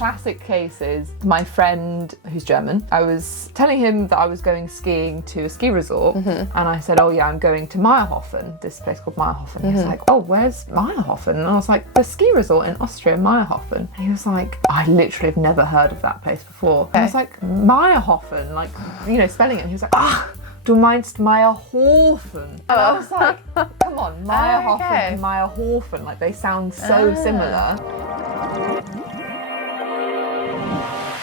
classic case is my friend who's German. I was telling him that I was going skiing to a ski resort, and I said, oh yeah, I'm going to Meyerhofen, this place called Meyerhofen. He's like, oh, where's Meyerhofen? And I was like, the ski resort in Austria, Meyerhofen. And he was like, I literally have never heard of that place before. And I was like, Meyerhofen, like, you know, spelling it. And he was like, du meinst Meyerhofen. And I was like, come on, Meyerhofen and Meyerhofen, like they sound so similar.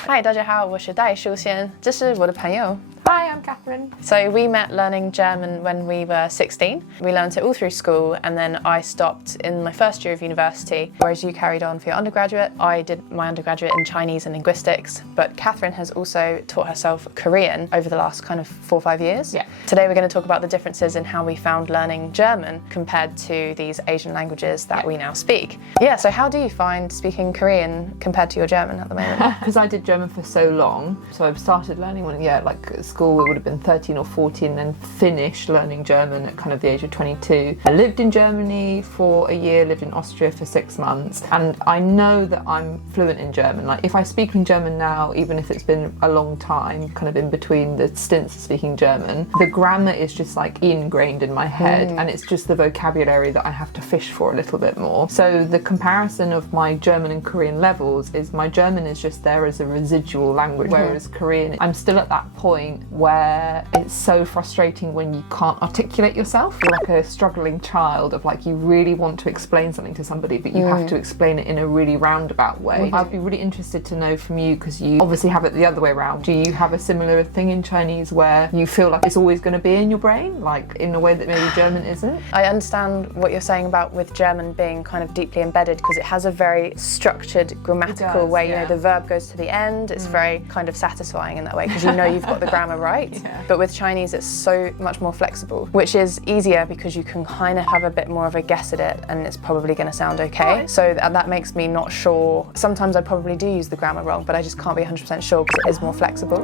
嗨，大家好，我是戴淑仙，这是我的朋友。Hi, I'm Catherine. So we met learning German when we were 16. We learned it all through school, and then I stopped in my first year of university, whereas you carried on for your undergraduate. I did my undergraduate in Chinese and linguistics, but Catherine has also taught herself Korean over the last kind of 4 or 5 years. Yeah. Today we're going to talk about the differences in how we found learning German compared to these Asian languages that we now speak. Yeah, so how do you find speaking Korean compared to your German at the moment? Because I did German for so long, so I've started learning when, like at school it would have been 13 or 14, and then finished learning German at kind of the age of 22. I lived in Germany for a year, lived in Austria for 6 months, and I know that I'm fluent in German. Like if I speak in German now, even if it's been a long time, kind of in between the stints of speaking German, the grammar is just like ingrained in my head, and it's just the vocabulary that I have to fish for a little bit more. So the comparison of my German and Korean levels is my German is just there as a residual language, whereas Korean, I'm still at that point where it's so frustrating when you can't articulate yourself. You're like a struggling child of like you really want to explain something to somebody, but you have to explain it in a really roundabout way. I'd be really interested to know from you, because you obviously have it the other way around. Do you have a similar thing in Chinese where you feel like it's always going to be in your brain, like in a way that maybe German isn't? I understand what you're saying about with German being kind of deeply embedded, because it has a very structured grammatical way. You know, the verb goes to the end. It's very kind of satisfying in that way, because you know you've got the grammar right. But with Chinese it's so much more flexible, which is easier because you can kind of have a bit more of a guess at it, and it's probably going to sound okay. So that makes me not sure. Sometimes I probably do use the grammar wrong, but I just can't be 100% sure because it is more flexible.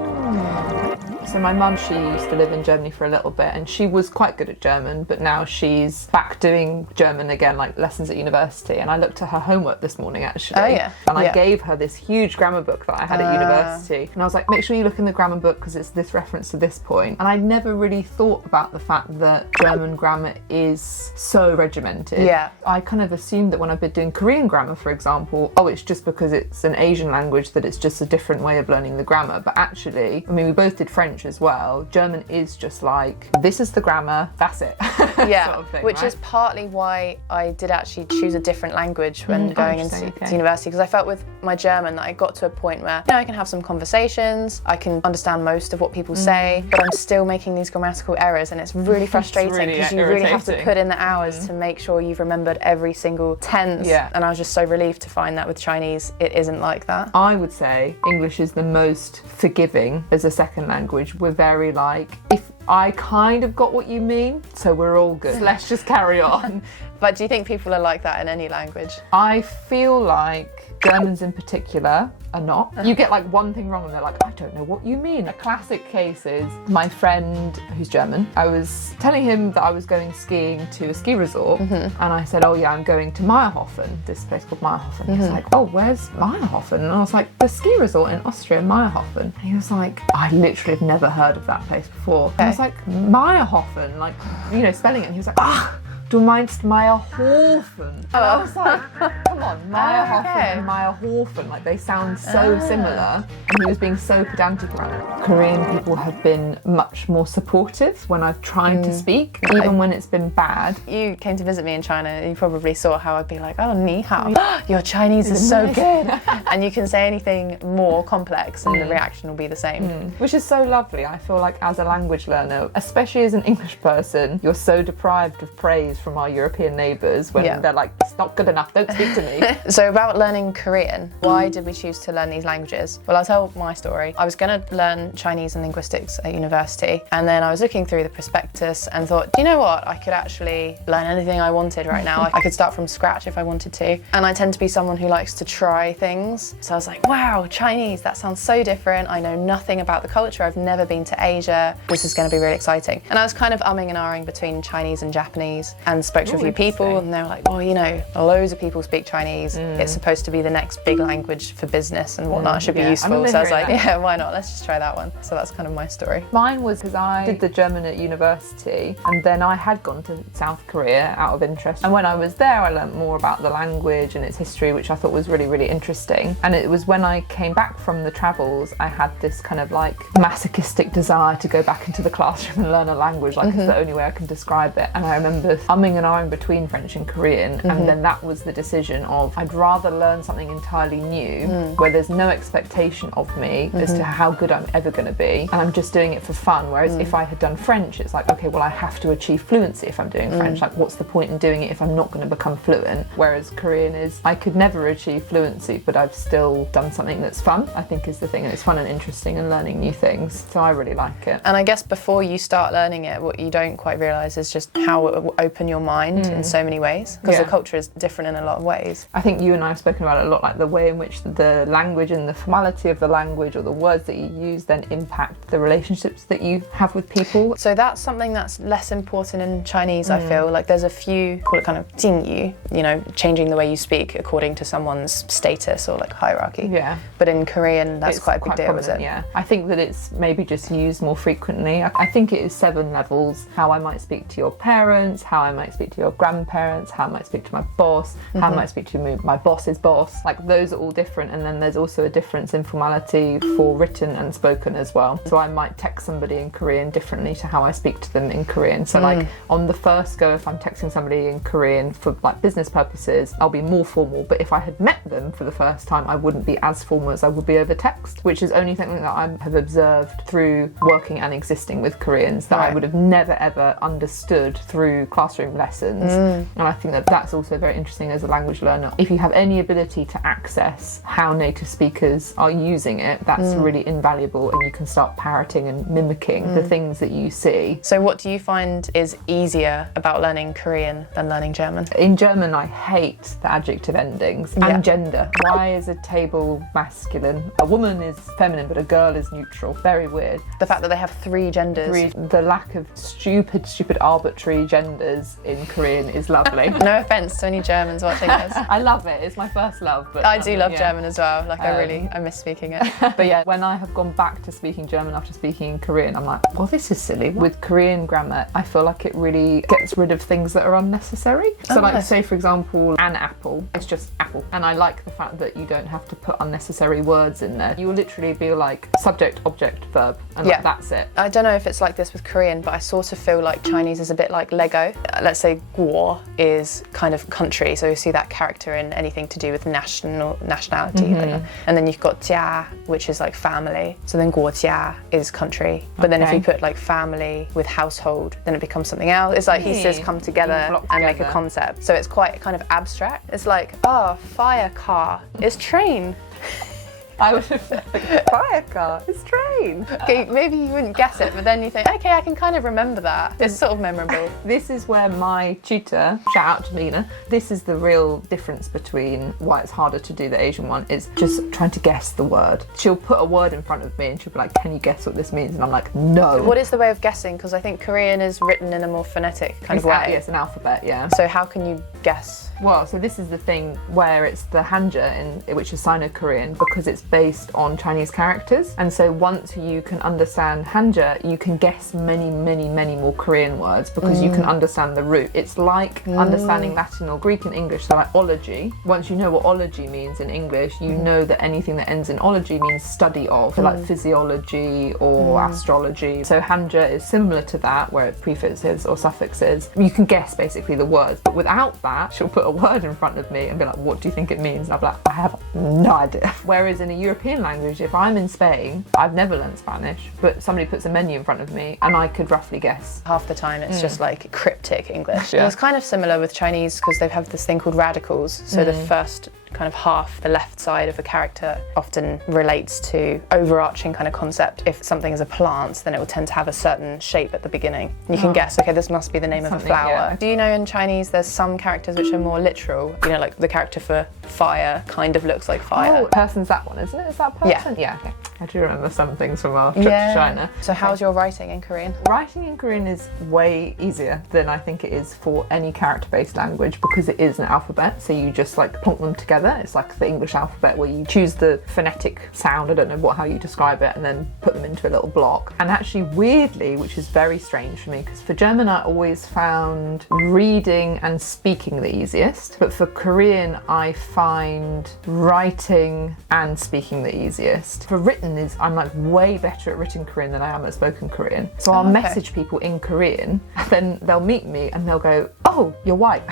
So my mum, she used to live in Germany for a little bit, and she was quite good at German, but now she's back doing German again, like lessons at university. And I looked at her homework this morning actually. Oh yeah. And I gave her this huge grammar book that I had at university. And I was like, make sure you look in the grammar book because it's this reference to this point. And I never really thought about the fact that German grammar is so regimented. Yeah. I kind of assumed that when I've been doing Korean grammar, for example, oh, it's just because it's an Asian language that it's just a different way of learning the grammar. But actually, I mean, we both did French as well. German is just like, this is the grammar, that's it. Yeah, sort of thing, which right? is partly why I did actually choose a different language when going into university, because I felt with my German that I got to a point where I can have some conversations, I can understand most of what people say, but I'm still making these grammatical errors, and it's really frustrating because you really have to put in the hours to make sure you've remembered every single tense. And I was just so relieved to find that with Chinese it isn't like that. I would say English is the most forgiving as a second language. We're very like, if I kind of got what you mean, so we're all good. Let's just carry on. But do you think people are like that in any language? I feel like Germans in particular are not. You get like one thing wrong and they're like, I don't know what you mean. A classic case is my friend who's German. I was telling him that I was going skiing to a ski resort, and I said, oh yeah, I'm going to Meyerhofen, this place called Meyerhofen. He's like, oh, where's Meyerhofen? And I was like, the ski resort in Austria, Meyerhofen. And he was like, I literally have never heard of that place before. And I was like, Meyerhofen, like, you know, spelling it. And he was like, du meinst Meyerhofen. And I was like, come on, Meyerhofen and Meyerhofen, like they sound so similar. And he was being so pedantic about it. Korean people have been much more supportive when I've tried to speak, even when it's been bad. You came to visit me in China, you probably saw how I'd be like, oh, ni hao, your Chinese is so good. And you can say anything more complex and the reaction will be the same. Which is so lovely. I feel like as a language learner, especially as an English person, you're so deprived of praise from our European neighbours when they're like, it's not good enough, don't speak to me. So about learning Korean, why did we choose to learn these languages? Well, I'll tell my story. I was going to learn Chinese and linguistics at university, and then I was looking through the prospectus and thought, do you know what? I could actually learn anything I wanted right now. I could start from scratch if I wanted to. And I tend to be someone who likes to try things. So I was like, wow, Chinese, that sounds so different. I know nothing about the culture. I've never been to Asia. This is going to be really exciting. And I was kind of umming and ahhing between Chinese and Japanese, and spoke to a few people, and they were like, well, you know, loads of people speak Chinese. It's supposed to be the next big language for business and whatnot. It should be useful. So I was like, yeah, why not? Let's just try that one. So that's kind of my story. Mine was because I did the German at university, and then I had gone to South Korea out of interest. And when I was there, I learnt more about the language and its history, which I thought was really, really interesting. And it was when I came back from the travels, I had this kind of like masochistic desire to go back into the classroom and learn a language, like it's the only way I can describe it. And I remember umming and ahhing between French and Korean, and then that was the decision of I'd rather learn something entirely new where there's no expectation of me as to how good I'm ever going to be, and I'm just doing it for fun. Whereas if I had done French, it's like, okay, well, I have to achieve fluency if I'm doing French. Like, what's the point in doing it if I'm not going to become fluent? Whereas Korean is, I could never achieve fluency, but I've still done something that's fun, I think is the thing. And it's fun and interesting and learning new things. So I really like it. And I guess before you start learning it, what you don't quite realise is just how it will open your mind in so many ways, because the culture is different in a lot of ways. I think you and I have spoken about it a lot, like the way in which the language and the formality of the language or the words that you use then impact the relationships that you have with people. So that's something that's less important in Chinese, I feel. Like there's a few, call it kind of 敬语, you know, changing the way you speak according to someone's status or like hierarchy. Yeah. But in Korean, that's It's quite a big deal, is it? Yeah. I think that it's maybe just used more frequently. I think it is 7 levels. How I might speak to your parents, how I might speak to your grandparents, how I might speak to my boss, how I might speak to my boss's boss. Like those are all different, and then there's also a difference in formality for written and spoken as well. So I might text somebody in Korean differently to how I speak to them in Korean. So like on the first go, if I'm texting somebody in Korean for like business purposes, I'll be more formal. But if I had met them for the first time, I wouldn't be as formal as I would be over text, which is only something that I have observed through working and existing with Koreans that I would have never ever understood through classroom lessons. And I think that that's also very interesting as a language learner. If you have any ability to access how native speakers are using it, that's really invaluable, and you can start parroting and mimicking the things that you see. So what do you find is easier about learning Korean than learning German? In German, I hate the adjective endings and gender. Why is a table masculine? A woman is feminine, but a girl is neutral. Very weird. The fact that they have 3 genders. The lack of stupid arbitrary genders in Korean is lovely. No offence to any Germans watching this. I love it. It's my first love. But I do love German as well. Like I miss speaking it. But yeah, when I have gone back to speaking German after speaking Korean, I'm like, well, this is silly. With Korean grammar, I feel like it really gets rid of things that are unnecessary. So like, say for example, an apple, it's just apple. And I like the fact that you don't have to put unnecessary words in there. You will literally be like subject, object, verb, and like, that's it. I don't know if it's like this with Korean, but I sort of feel like Chinese is a bit like Lego. Let's say guo is kind of country, so you see that character in anything to do with nationality. And then you've got jia, which is like family. So then guojia is country. But then if you put like family with household, then it becomes something else. It's like pieces come together and make a concept. So it's quite kind of abstract. It's like, oh, fire car is train. I would have said, fire car, it's train. Okay, maybe you wouldn't guess it, but then you think, okay, I can kind of remember that. It's sort of memorable. This is where my tutor, shout out to Mina, this is the real difference between why it's harder to do the Asian one, is just trying to guess the word. She'll put a word in front of me and she'll be like, can you guess what this means? And I'm like, no. What is the way of guessing? Because I think Korean is written in a more phonetic kind of way. Yes, an alphabet, yeah. So how can you guess? Well, so this is the thing where it's the Hanja, which is Sino-Korean, because it's based on Chinese characters. And so once you can understand Hanja, you can guess many, many, many more Korean words because you can understand the root. It's like understanding Latin or Greek in English, so like ology. Once you know what ology means in English, you know that anything that ends in ology means study of, so like physiology or astrology. So Hanja is similar to that, where it prefixes or suffixes. You can guess basically the words, but without that, she'll put a word in front of me and be like, what do you think it means? And I'll be like, I have no idea. Whereas in a European language, if I'm in Spain, I've never learned Spanish, but somebody puts a menu in front of me and I could roughly guess. Half the time it's just like cryptic English. It's kind of similar with Chinese because they have this thing called radicals. So the first kind of half, the left side of a character often relates to overarching kind of concept. If something is a plant, then it will tend to have a certain shape at the beginning. You can guess, okay, this must be the name of a flower. Yeah. Do you know in Chinese there's some characters which are more literal? You know, like the character for fire kind of looks like fire. Oh, person's that one, isn't it? Is that person? Yeah, okay. I do remember some things from our trip to China. So how's your writing in Korean? Writing in Korean is way easier than I think it is for any character-based language because it is an alphabet, so you just like plonk them together. It's like the English alphabet where you choose the phonetic sound, I don't know how you describe it, and then put them into a little block. And actually, weirdly, which is very strange for me, because for German I always found reading and speaking the easiest, but for Korean I find writing and speaking the easiest. For written I'm like way better at written Korean than I am at spoken Korean. So I'll message people in Korean, then they'll meet me and they'll go, "Oh, you're white."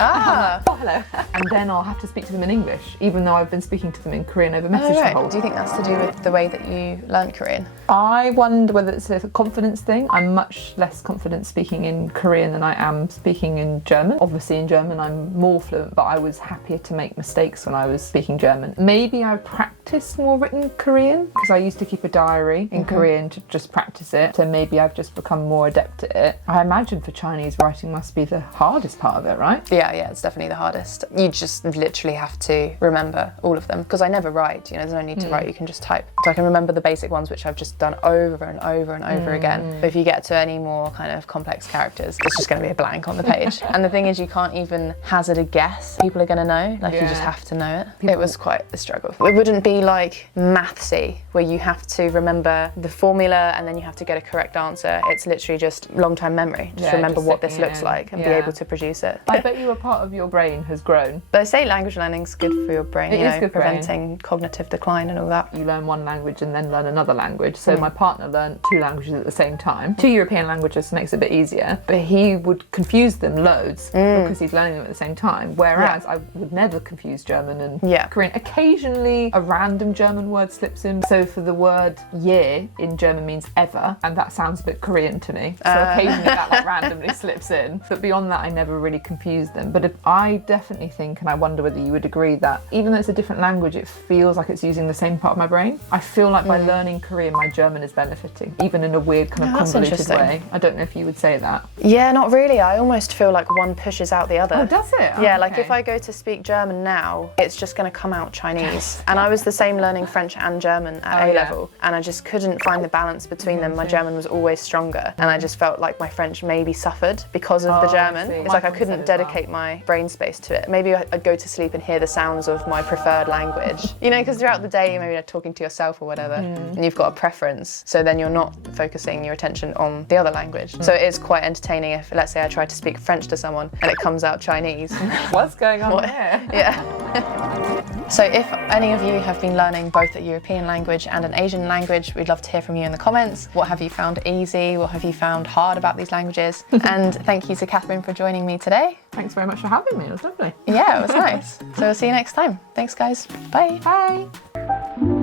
Ah. Oh, hello. And then I'll have to speak to them in English, even though I've been speaking to them in Korean over message the whole. Do you think that's to do with the way that you learned Korean? I wonder whether it's a confidence thing. I'm much less confident speaking in Korean than I am speaking in German. Obviously in German I'm more fluent, but I was happier to make mistakes when I was speaking German. Maybe I practiced more written Korean because I used to keep a diary in Korean to just practice it. So maybe I've just become more adept at it. I imagine for Chinese writing must be the hardest part of it, right? Yeah, it's definitely the hardest. You just literally have to remember all of them because I never write, you know, there's no need to write, you can just type. So I can remember the basic ones which I've just done over and over and over again. But if you get to any more kind of complex characters, it's just going to be a blank on the page. And the thing is, you can't even hazard a guess. People are going to know, like you just have to know it. It was quite a struggle. It wouldn't be like mathsy where you have to remember the formula and then you have to get a correct answer. It's literally just long-term memory. Just remember what this looks like and be able to produce it. I bet you a part of your brain has grown. But they say language learning's good for your brain, It is good for preventing cognitive decline and all that. You learn one language and then learn another language. So my partner learned 2 languages at the same time. 2 European languages makes it a bit easier, but he would confuse them loads because he's learning them at the same time. Whereas I would never confuse German and Korean. Occasionally a random German word slips in. So for the word year in German means ever, and that sounds a bit Korean to me. So occasionally that like randomly slips in. But beyond that, I never really confuse them. But I definitely think, and I wonder whether you would agree, that even though it's a different language, it feels like it's using the same part of my brain. I feel like by learning Korean, my German is benefiting, even in a weird kind of convoluted way. I don't know if you would say that. Yeah, not really. I almost feel like one pushes out the other. Oh, does it? Yeah, like if I go to speak German now, it's just going to come out Chinese. And I was the same learning French and German at A-level, and I just couldn't find the balance between them. My German was always stronger, and I just felt like my French maybe suffered because of the German. It's like I couldn't dedicate my brain space to it. Maybe I'd go to sleep and hear the sounds of my preferred language. You know, because throughout the day, maybe you're talking to yourself or whatever, and you've got a preference, so then you're not focusing your attention on the other language. So it is quite entertaining if, let's say, I try to speak French to someone and it comes out Chinese. What's going on here? Yeah. So if any of you have been learning both a European language and an Asian language, we'd love to hear from you in the comments. What have you found easy? What have you found hard about these languages? And thank you to Catherine for joining me today. Thanks very much for having me. It was lovely. Yeah, it was nice. So we'll see you next time. Thanks, guys. Bye. Bye.